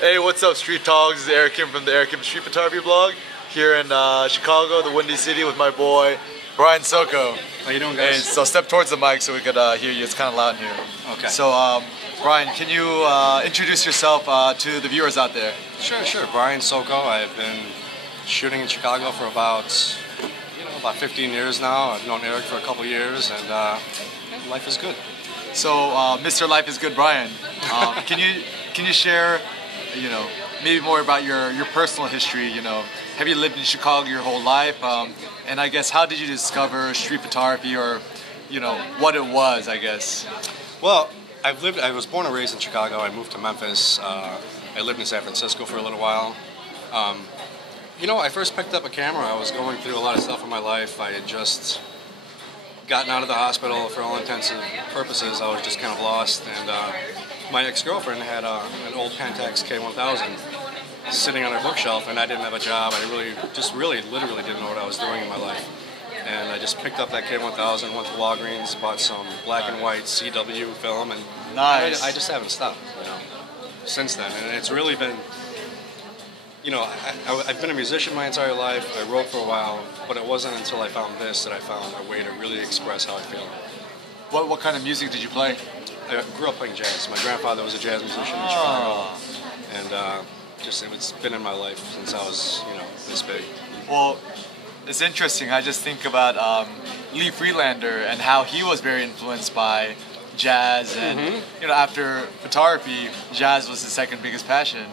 Hey, what's up, Street Talks? This is Eric Kim from the Eric Kim Street Photography blog here in Chicago, the Windy City, with my boy Brian Soko. How you doing, guys? And so step towards the mic so we could hear you. It's kind of loud in here. Okay. So, Brian, can you introduce yourself to the viewers out there? Sure. Brian Soko. I've been shooting in Chicago for about 15 years now. I've known Eric for a couple years, and life is good. So, Mr. Life is Good, Brian. Can you share, maybe more about your personal history? Have you lived in Chicago your whole life? And I guess how did you discover street photography, or what it was, I guess? Well, I was born and raised in Chicago. I moved to Memphis. I lived in San Francisco for a little while. I first picked up a camera. I was going through a lot of stuff in my life. I had just gotten out of the hospital. For all intents and purposes, I was just kind of lost. And my ex-girlfriend had an old Pentax K1000 sitting on her bookshelf, and I didn't have a job. I literally didn't know what I was doing in my life. And I just picked up that K1000, went to Walgreens, bought some black and white CW film, and nice. I just haven't stopped, since then. And it's really been, I've been a musician my entire life. I wrote for a while, but it wasn't until I found this that I found a way to really express how I feel. What kind of music did you play? I grew up playing jazz. My grandfather was a jazz musician in Chicago, and it's been in my life since I was, this big. Well, it's interesting. I just think about Lee Freelander and how he was very influenced by jazz, and after photography, jazz was his second biggest passion.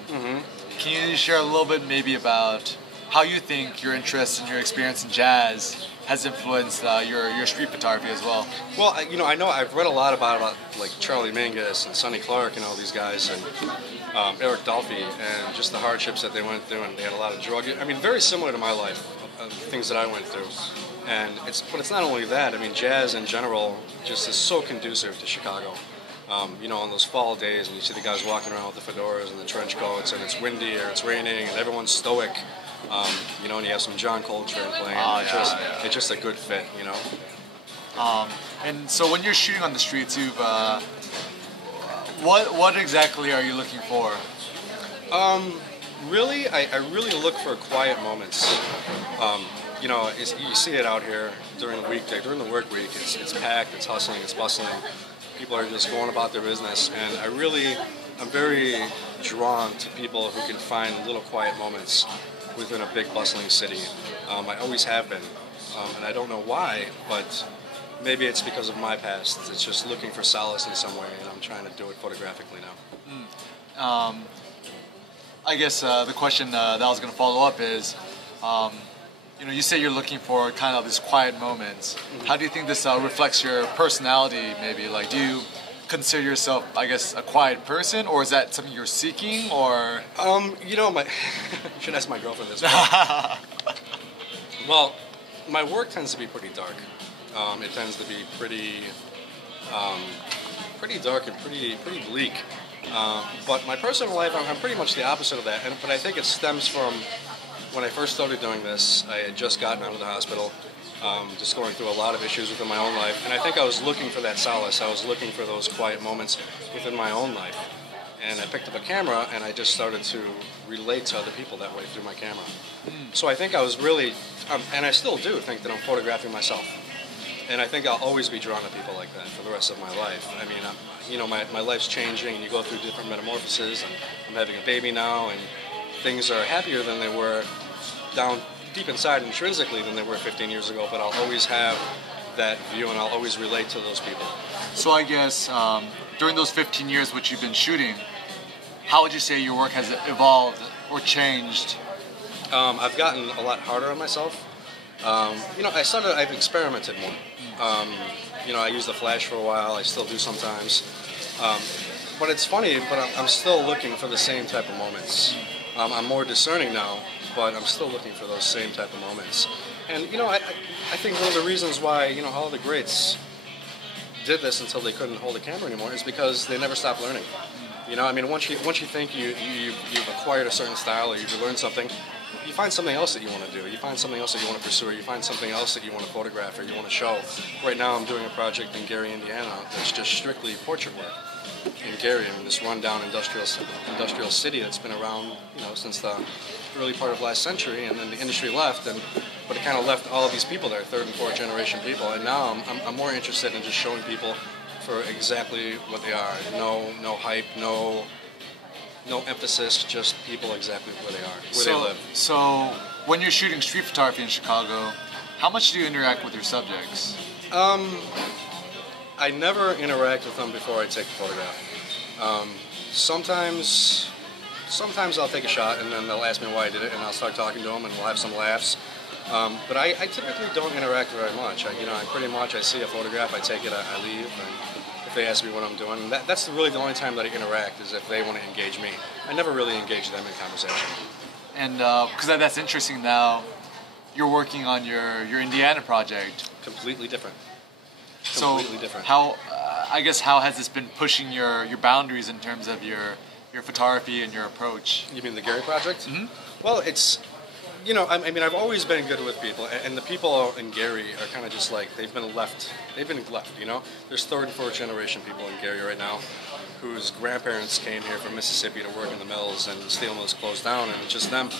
Can you share a little bit maybe about how you think your interest and your experience in jazz has influenced your street photography as well? Well, I know I've read a lot about like Charlie Mingus and Sonny Clark and all these guys, and Eric Dolphy, and just the hardships that they went through, and they had a lot of drug. Very similar to my life, things that I went through. But it's not only that. Jazz in general just is so conducive to Chicago. On those fall days, and you see the guys walking around with the fedoras and the trench coats, and it's windy or it's raining, and everyone's stoic. And you have some John Coltrane playing. It's just a good fit, And so when you're shooting on the streets, what exactly are you looking for? Really, I really look for quiet moments. You see it out here during the weekday, during the work week. It's packed, it's hustling, it's bustling. People are just going about their business, and I'm very drawn to people who can find little quiet moments within a big bustling city. I always have been, and I don't know why, but maybe it's because of my past. It's just looking for solace in some way, and I'm trying to do it photographically now. I guess the question that I was going to follow up is, you say you're looking for kind of these quiet moments. How do you think this reflects your personality, maybe? Like, do you consider yourself, I guess, a quiet person, or is that something you're seeking, or? You should ask my girlfriend this. Well, my work tends to be pretty dark. It tends to be pretty dark and pretty bleak. But my personal life, I'm pretty much the opposite of that. But I think it stems from when I first started doing this. I had just gotten out of the hospital, just going through a lot of issues within my own life. And I think I was looking for that solace. I was looking for those quiet moments within my own life. And I picked up a camera, and I just started to relate to other people that way through my camera. So I think I was really, and I still do think that I'm photographing myself. And I think I'll always be drawn to people like that for the rest of my life. My life's changing, and you go through different metamorphoses, and I'm having a baby now, and things are happier than they were down deep inside intrinsically than they were 15 years ago, but I'll always have that view, and I'll always relate to those people. So I guess during those 15 years which you've been shooting, how would you say your work has evolved or changed? I've gotten a lot harder on myself. I've experimented more. I used the flash for a while. I still do sometimes. But it's funny, but I'm still looking for the same type of moments. I'm more discerning now, but I'm still looking for those same type of moments. And, I think one of the reasons why, all the greats did this until they couldn't hold a camera anymore is because they never stopped learning. Once you think you've acquired a certain style or you've learned something, you find something else that you want to do. You find something else that you want to pursue. Or you find something else that you want to photograph or you want to show. Right now, I'm doing a project in Gary, Indiana, that's just strictly portrait work. In Gary, I mean, this rundown industrial city that's been around, since the early part of last century, and then the industry left, but it kind of left all of these people there, third and fourth generation people. And now I'm more interested in just showing people for exactly what they are. No hype, no emphasis, just people exactly where they are, where they live. So when you're shooting street photography in Chicago, how much do you interact with your subjects? I never interact with them before I take the photograph. Sometimes I'll take a shot and then they'll ask me why I did it, and I'll start talking to them and we'll have some laughs. But I typically don't interact very much. I see a photograph, I take it, I leave, and if they ask me what I'm doing, that's really the only time that I interact, is if they want to engage me. I never really engage them in conversation. And because that's interesting now, you're working on your Indiana project. Completely different. So how has this been pushing your boundaries in terms of your photography and your approach? You mean the Gary project? Mm-hmm. Well, it's, I've always been good with people, and the people in Gary are kind of just like, they've been left, There's third and fourth generation people in Gary right now whose grandparents came here from Mississippi to work in the mills, and the steel mills closed down, and it's just them.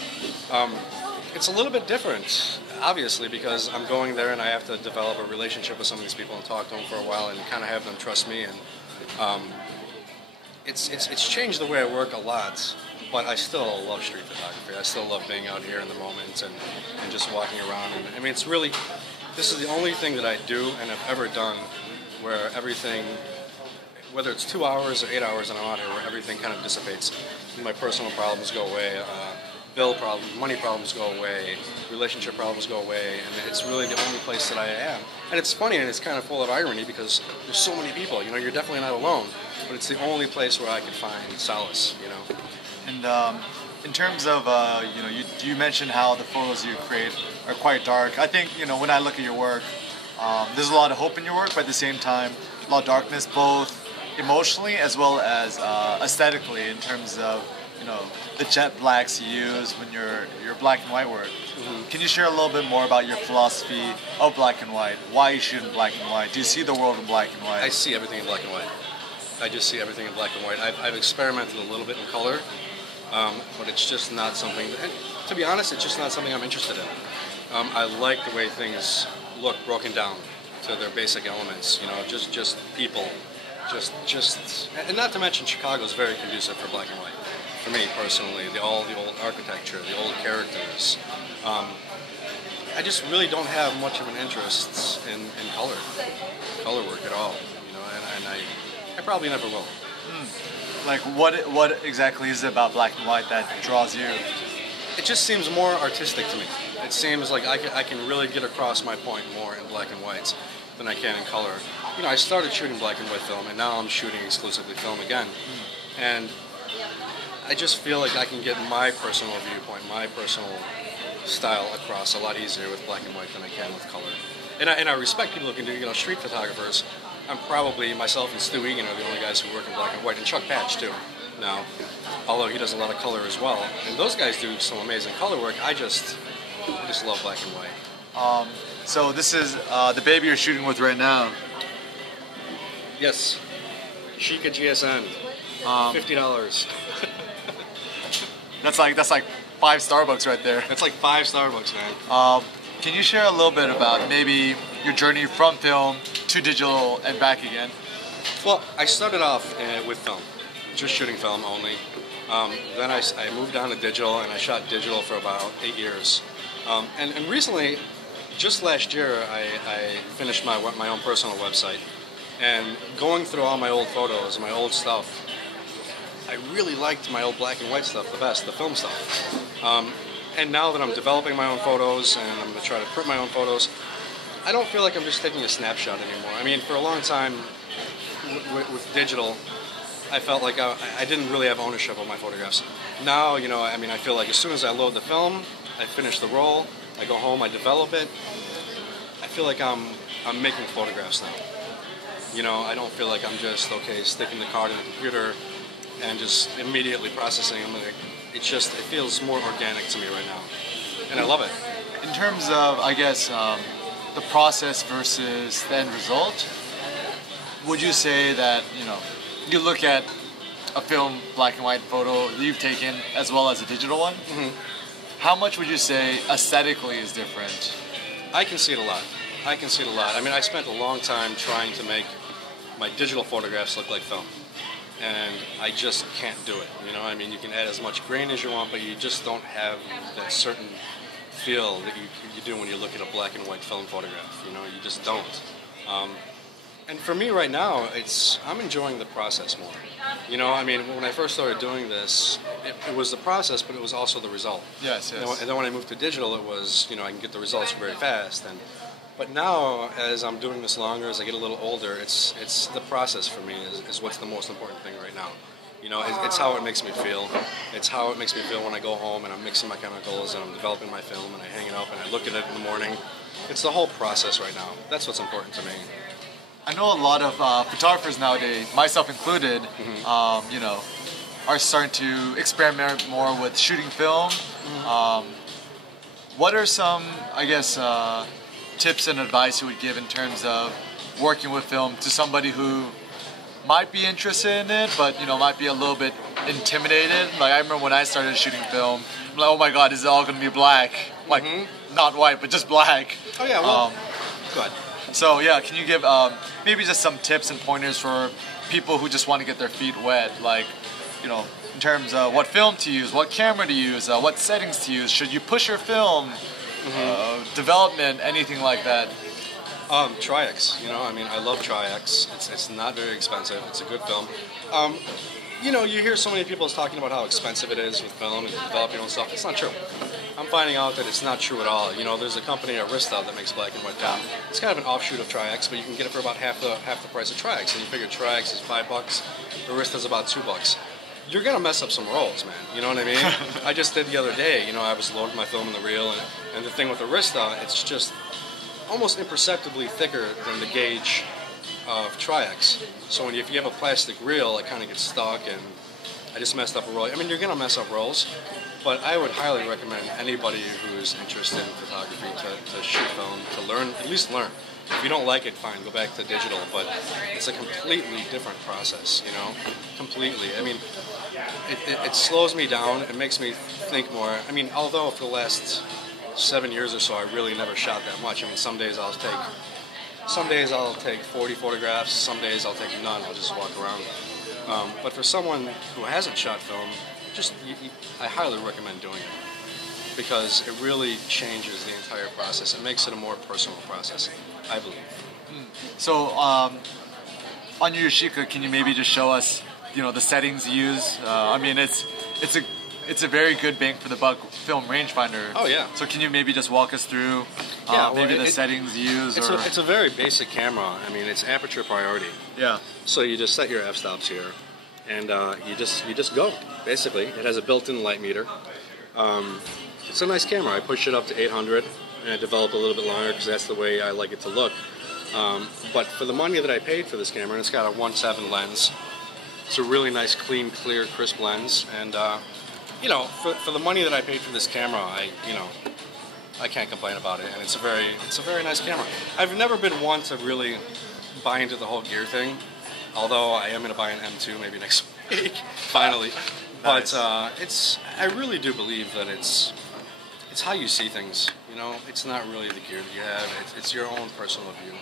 It's a little bit different, obviously, because I'm going there and I have to develop a relationship with some of these people and talk to them for a while and kind of have them trust me. And it's changed the way I work a lot, but I still love street photography. I still love being out here in the moment and just walking around. And it's really, this is the only thing that I do and have ever done where everything, whether it's 2 hours or 8 hours and I'm out here, where everything kind of dissipates. My personal problems go away. Bill problems, money problems go away, relationship problems go away, and it's really the only place that I am. And it's funny, and it's kind of full of irony, because there's so many people, you're definitely not alone, but it's the only place where I can find solace, And in terms of, you mentioned how the photos you create are quite dark. I think, when I look at your work, there's a lot of hope in your work, but at the same time, a lot of darkness, both emotionally as well as aesthetically, in terms of the jet blacks you use when your black and white work. Mm-hmm. Can you share a little bit more about your philosophy of black and white? Why you shoot in black and white? Do you see the world in black and white? I see everything in black and white. I just see everything in black and white. I've experimented a little bit in color, but it's just not something, to be honest, it's just not something I'm interested in. I like the way things look broken down to their basic elements, just people. And not to mention Chicago's very conducive for black and white. For me personally, all the old architecture, the old characters. I just really don't have much of an interest in color work at all, and I probably never will. Like what exactly is it about black and white that draws you? It just seems more artistic to me. It seems like I can really get across my point more in black and whites than I can in color. I started shooting black and white film, and now I'm shooting exclusively film again. And I just feel like I can get my personal viewpoint, my personal style across a lot easier with black and white than I can with color. And I respect people who can do, street photographers. I'm probably, myself and Stu Egan are the only guys who work in black and white, and Chuck Patch too, now, although he does a lot of color as well. And those guys do some amazing color work. I just love black and white. So this is the baby you're shooting with right now. Yes, Sheikah GSN, $50. That's like 5 Starbucks right there. That's like 5 Starbucks, man. Can you share a little bit about maybe your journey from film to digital and back again? Well, I started off with film, just shooting film only. Then I moved on to digital, and I shot digital for about 8 years. And recently, just last year, I finished my own personal website. And going through all my old photos, my old stuff, I really liked my old black and white stuff the best, the film stuff. And now that I'm developing my own photos and I'm going to try to print my own photos, I don't feel like I'm just taking a snapshot anymore. I mean, for a long time with digital, I felt like I didn't really have ownership of my photographs. Now, I feel like as soon as I load the film, I finish the roll, I go home, I develop it. I feel like I'm making photographs now. I don't feel like I'm just, sticking the card in the computer and just immediately processing them. It feels more organic to me right now. and I love it. In terms of, I guess, the process versus the end result, would you say that, you look at a film, black and white photo that you've taken as well as a digital one, how much would you say aesthetically is different? I can see it a lot. I mean, I spent a long time trying to make my digital photographs look like film. And I just can't do it. I mean, you can add as much grain as you want, but you just don't have that certain feel that you do when you look at a black and white film photograph. You just don't. And for me right now, I'm enjoying the process more. I mean, when I first started doing this, it was the process, but it was also the result. Yes. And then when I moved to digital, it was, I can get the results very fast. But now, as I'm doing this longer, as I get a little older, it's the process for me is what's the most important thing right now. It's how it makes me feel. It's how it makes me feel when I go home and I'm mixing my chemicals and I'm developing my film and I hang it up and I look at it in the morning. It's the whole process right now. That's what's important to me. I know a lot of photographers nowadays, myself included, are starting to experiment more with shooting film. What are some, I guess, tips and advice you would give in terms of working with film to somebody who might be interested in it, but might be a little bit intimidated? Like, I remember when I started shooting film, I'm like, oh my god, is it all going to be black? Like, not white, but just black. Oh yeah, well, go ahead. So yeah, can you give maybe just some tips and pointers for people who just want to get their feet wet, like, in terms of what film to use, what camera to use, what settings to use, should you push your film, development, anything like that? Tri-X, I mean, I love Tri-X. It's not very expensive. It's a good film. You hear so many people talking about how expensive it is with film and developing your own stuff. It's not true. I'm finding out that it's not true at all. There's a company, Arista, that makes black and white film. It's kind of an offshoot of Tri-X, but you can get it for about half the price of Tri-X. And you figure Tri-X is $5, Arista's about $2. You're gonna mess up some rolls, man. You know what I mean? I just did the other day. I was loading my film in the reel, and the thing with Arista, it's just almost imperceptibly thicker than the gauge of Tri-X. So if you have a plastic reel, it kind of gets stuck, and I just messed up a roll. I mean, you're going to mess up rolls, but I would highly recommend anybody who's interested in photography to shoot film, to learn, at least learn. If you don't like it, fine, go back to digital, but it's a completely different process, completely. I mean, it slows me down, it makes me think more. I mean, although for the last 7 years or so, I really never shot that much. I mean, some days I'll take 40 photographs, some days I'll take none, I'll just walk around. But for someone who hasn't shot film, I highly recommend doing it, because it really changes the entire process. It makes it a more personal process, I believe. So, on your Yashica, can you maybe just show us, the settings you use? I mean, it's a very good bang for the buck film rangefinder. Oh yeah. So can you maybe just walk us through maybe the settings you use? It's a very basic camera. I mean, it's aperture priority. Yeah. So you just set your f-stops here, and you just go. Basically, it has a built-in light meter. It's a nice camera. I pushed it up to 800, and I developed a little bit longer because that's the way I like it to look. But for the money that I paid for this camera, and it's got a 1.7 lens. It's a really nice, clean, clear, crisp lens, and for the money that I paid for this camera, I can't complain about it, and it's a very nice camera. I've never been one to really buy into the whole gear thing, although I am going to buy an M2 maybe next week, finally. Nice. But I really do believe that it's how you see things. It's not really the gear that you have. It's your own personal view.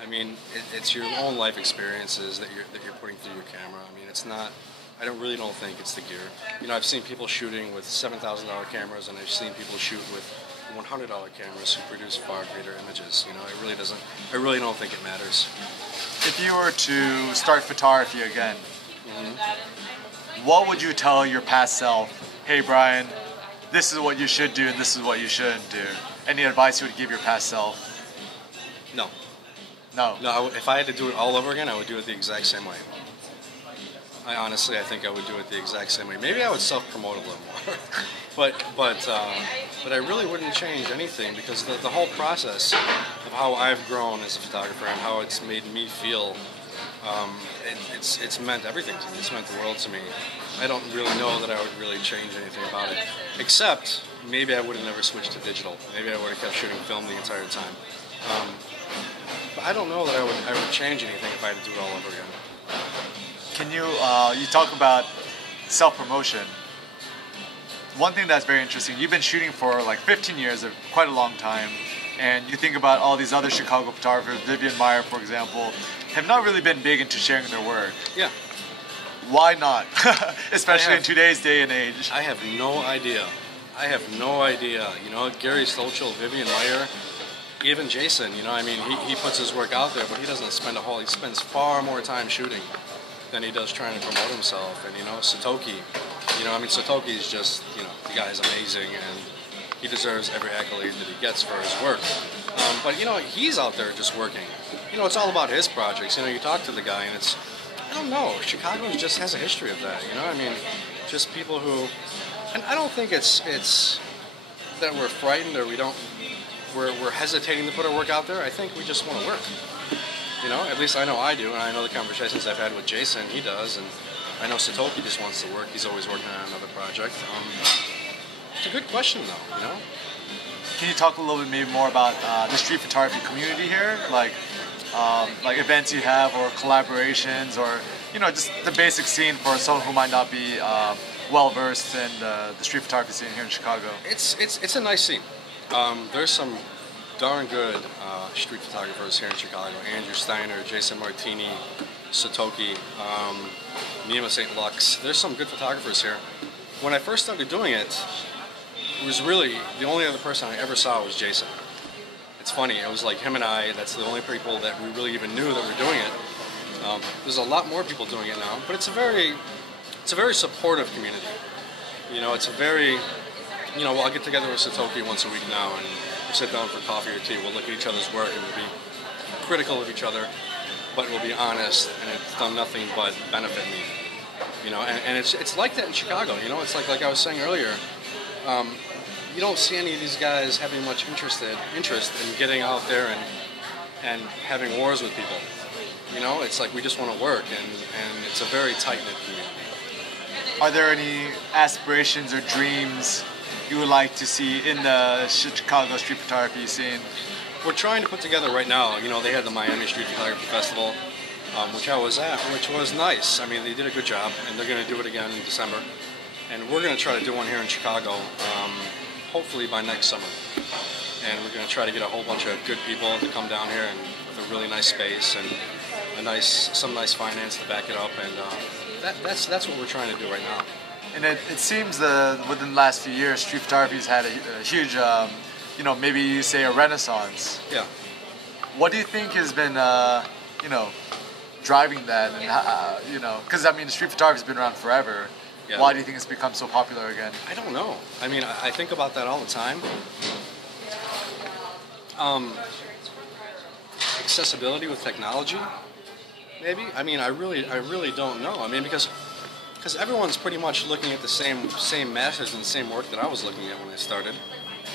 I mean, it's your own life experiences that you're putting through your camera. I mean, it's not. I really don't think it's the gear. I've seen people shooting with $7,000 cameras, and I've seen people shoot with $100 cameras who produce far greater images. It really doesn't. I really don't think it matters. If you were to start photography again, what would you tell your past self? Hey, Brian, this is what you should do, and this is what you shouldn't do. Any advice you would give your past self? No. No. If I had to do it all over again, I would do it the exact same way. I think I would do it the exact same way. Maybe I would self-promote a little more, but I really wouldn't change anything, because the whole process of how I've grown as a photographer and how it's made me feel, it's meant everything to me. It's meant the world to me. I don't really know that I would really change anything about it, except maybe I would have never switched to digital. Maybe I would have kept shooting film the entire time. But I don't know that I would change anything if I had to do it all over again. Can you, you talk about self-promotion. One thing that's very interesting, you've been shooting for like 15 years, quite a long time, and you think about all these other Chicago photographers, Vivian Maier, for example, have not really been big into sharing their work. Yeah. Why not? Especially in today's day and age. I have no idea. I have no idea. You know, Gary Stolchel, Vivian Maier, even Jason, you know, I mean, he puts his work out there, but he doesn't spend he spends far more time shooting than he does trying to promote himself. And, you know, Satoki, you know, I mean, Satoki is just, you know, the guy's amazing, and he deserves every accolade that he gets for his work. But, you know, he's out there just working. You know, it's all about his projects. You know, you talk to the guy, and it's, I don't know, Chicago just has a history of that, you know? I mean, just people who, and I don't think it's that we're frightened or we're hesitating to put our work out there. I think we just want to work. You know, at least I know I do, and I know the conversations I've had with Jason, he does, and I know Satoki just wants to work. He's always working on another project. It's a good question, though, you know? Can you talk a little bit maybe more about the street photography community here? Like events you have or collaborations or, you know, just the basic scene for someone who might not be well-versed in the street photography scene here in Chicago? It's a nice scene. There's some darn good street photographers here in Chicago. Andrew Steiner, Jason Martini, Satoki, Nima St. Lux. There's some good photographers here. When I first started doing it, it was really, the only other person I ever saw was Jason. It's funny, it was like him and I, that's the only people that we really even knew that were doing it. There's a lot more people doing it now, but it's a very supportive community. You know, it's a very, you know, I'll get together with Satoki once a week now, and we'll sit down for coffee or tea. We'll look at each other's work and we'll be critical of each other, but we'll be honest, and it's done nothing but benefit me. You know, and it's like that in Chicago. You know, it's like I was saying earlier. You don't see any of these guys having much interest in getting out there and having wars with people. You know, it's like we just want to work, and it's a very tight-knit community. Are there any aspirations or dreams you would like to see in the Chicago street photography scene? We're trying to put together right now, you know, they had the Miami Street Photography Festival, which I was at, which was nice. I mean, they did a good job, and they're going to do it again in December. And we're going to try to do one here in Chicago, hopefully by next summer. And we're going to try to get a whole bunch of good people to come down here and with a really nice space and some nice finance to back it up. And that's what we're trying to do right now. And it seems within the last few years, street photography has had a huge, you know, maybe you say a renaissance. Yeah. What do you think has been, you know, driving that? And you know, because I mean, street photography has been around forever. Yeah. Why do you think it's become so popular again? I don't know. I mean, I think about that all the time. Accessibility with technology, maybe. I mean, I really don't know. I mean, because everyone's pretty much looking at the same masters and the same work that I was looking at when I started.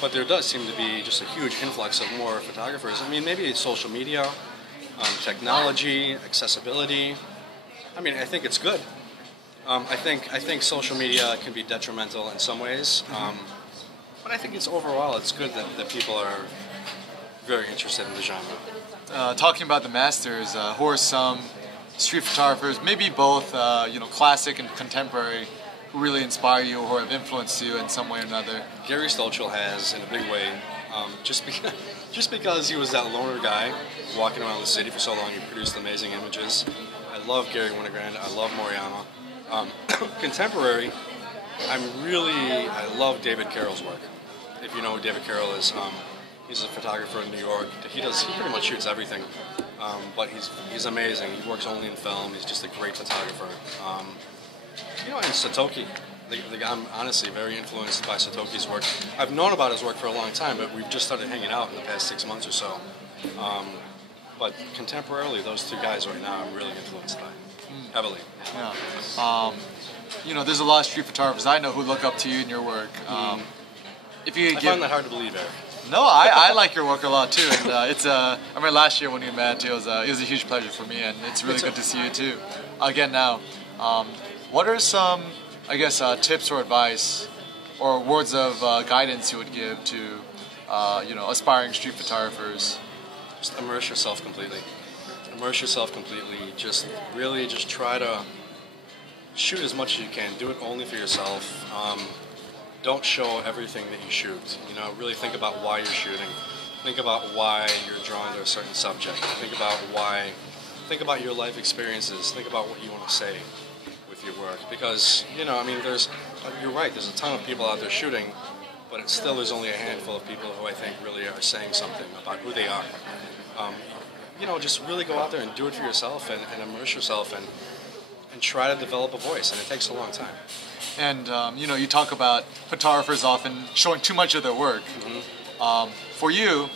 But there does seem to be just a huge influx of more photographers. I mean, maybe it's social media, technology, accessibility. I mean, I think it's good. I think social media can be detrimental in some ways, but I think it's good that people are very interested in the genre. Talking about the masters, who are some street photographers, maybe both, you know, classic and contemporary, who really inspire you or have influenced you in some way or another? Gary Stolchel has, in a big way, just because he was that loner guy walking around the city for so long. He produced amazing images. I love Gary Winogrand. I love Moriyama. Contemporary, I love David Carroll's work. If you know who David Carroll is, he's a photographer in New York. He pretty much shoots everything, but he's amazing. He works only in film. He's just a great photographer. You know, and Satoki, I'm honestly very influenced by Satoki's work. I've known about his work for a long time, but we've just started hanging out in the past 6 months or so. But contemporarily, those two guys right now I'm really influenced by. Heavily. Yeah. You know, there's a lot of street photographers I know who look up to you in your work. If you I find that hard to believe, Eric. No, I like your work a lot too, and I mean, last year when we met, it was a huge pleasure for me, and it's really good to see you too. Again now, what are some, I guess, tips or advice or words of guidance you would give to aspiring street photographers? Just immerse yourself completely. Immerse yourself completely. Just really just try to shoot as much as you can. Do it only for yourself. Don't show everything that you shoot. Really think about why you're shooting. Think about why you're drawn to a certain subject. Think about your life experiences. Think about what you want to say with your work. Because, you're right, there's a ton of people out there shooting, but there's only a handful of people who I think really are saying something about who they are. Just really go out there and do it for yourself and immerse yourself and try to develop a voice, and it takes a long time. And, you talk about photographers often showing too much of their work. Mm-hmm. For you,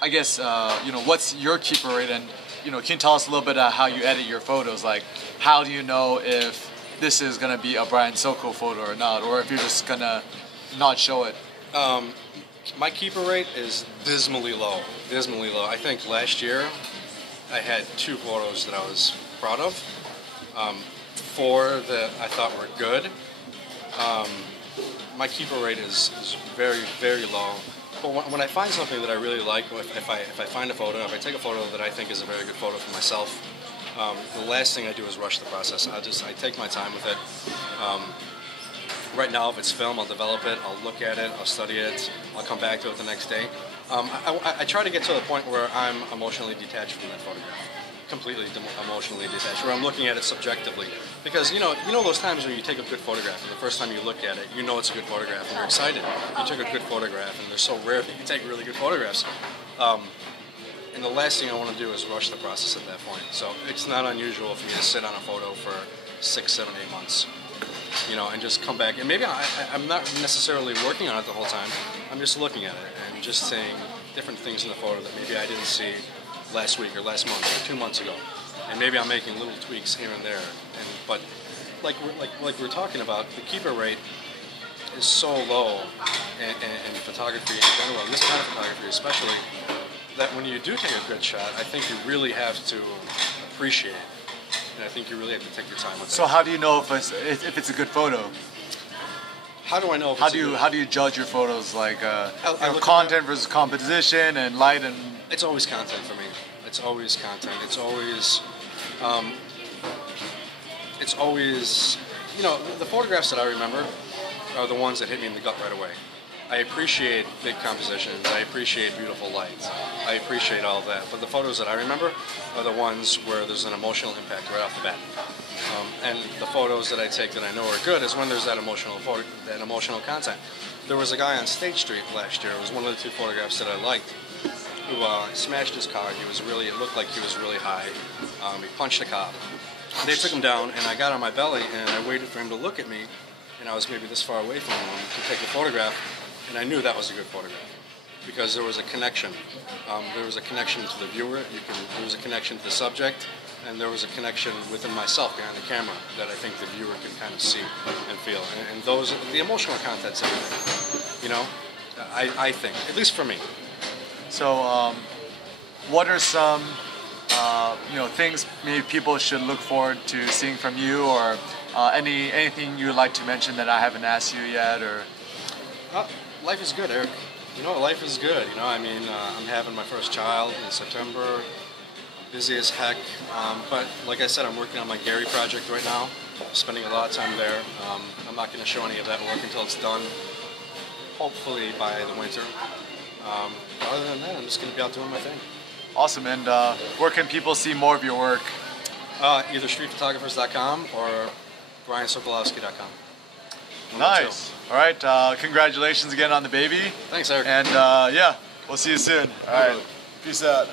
I guess, what's your keeper rate? And, can you tell us a little bit about how you edit your photos? Like, how do you know if this is going to be a Brian Soko photo or not? Or if you're just going to not show it? My keeper rate is dismally low. Dismally low. I think last year I had 2 photos that I was proud of. 4 that I thought were good. My keeper rate is very, very low. But when I find something that I really like, if I find a photo, if I take a photo that I think is a very good photo for myself, the last thing I do is rush the process. I take my time with it. Right now, if it's film, I'll develop it, I'll look at it, I'll study it, I'll come back to it the next day. I try to get to the point where I'm emotionally detached from that photograph. Completely emotionally detached, where I'm looking at it subjectively. Because, those times when you take a good photograph, and the first time you look at it, you know it's a good photograph, and you're excited. You took a good photograph, and they're so rare that you take really good photographs. And the last thing I want to do is rush the process at that point. So it's not unusual for me to sit on a photo for 6, 7, 8 months. And just come back. And maybe I'm not necessarily working on it the whole time. I'm just looking at it and just saying different things in the photo that maybe I didn't see last week or last month or 2 months ago. And maybe I'm making little tweaks here and there. But like we're talking about, the keeper rate is so low in photography in general, this kind of photography especially, that when you do take a good shot, I think you really have to appreciate it. And I think you really have to take your time with it. So how do you know if it's a good photo? How do I know? How do you judge your photos? Like content versus composition and light and. It's always content for me. It's always content. It's always the photographs that I remember are the ones that hit me in the gut right away. I appreciate big compositions. I appreciate beautiful lights. I appreciate all of that. But the photos that I remember are the ones where there's an emotional impact right off the bat. And the photos that I take that I know are good is when there's that emotional content. There was a guy on State Street last year. It was one of the 2 photographs that I liked, who smashed his car. It looked like he was really high. He punched a cop. They took him down, and I got on my belly, and I waited for him to look at me, and I was maybe this far away from him to take the photograph. And I knew that was a good photograph because there was a connection. There was a connection to the viewer. There was a connection to the subject, and there was a connection within myself behind the camera that I think the viewer can kind of see and feel. And the emotional content's everything. I think, at least for me. So, what are some things maybe people should look forward to seeing from you, or anything you would like to mention that I haven't asked you yet, or? Life is good, Eric. Life is good. I'm having my first child in September. I'm busy as heck. But like I said, I'm working on my Gary project right now. Spending a lot of time there. I'm not going to show any of that work until it's done. Hopefully by the winter. But other than that, I'm just going to be out doing my thing. Awesome. And where can people see more of your work? Either streetphotographers.com or briansokolowski.com. Nice. All right. Congratulations again on the baby. Thanks, Eric. And we'll see you soon. All right. Peace out.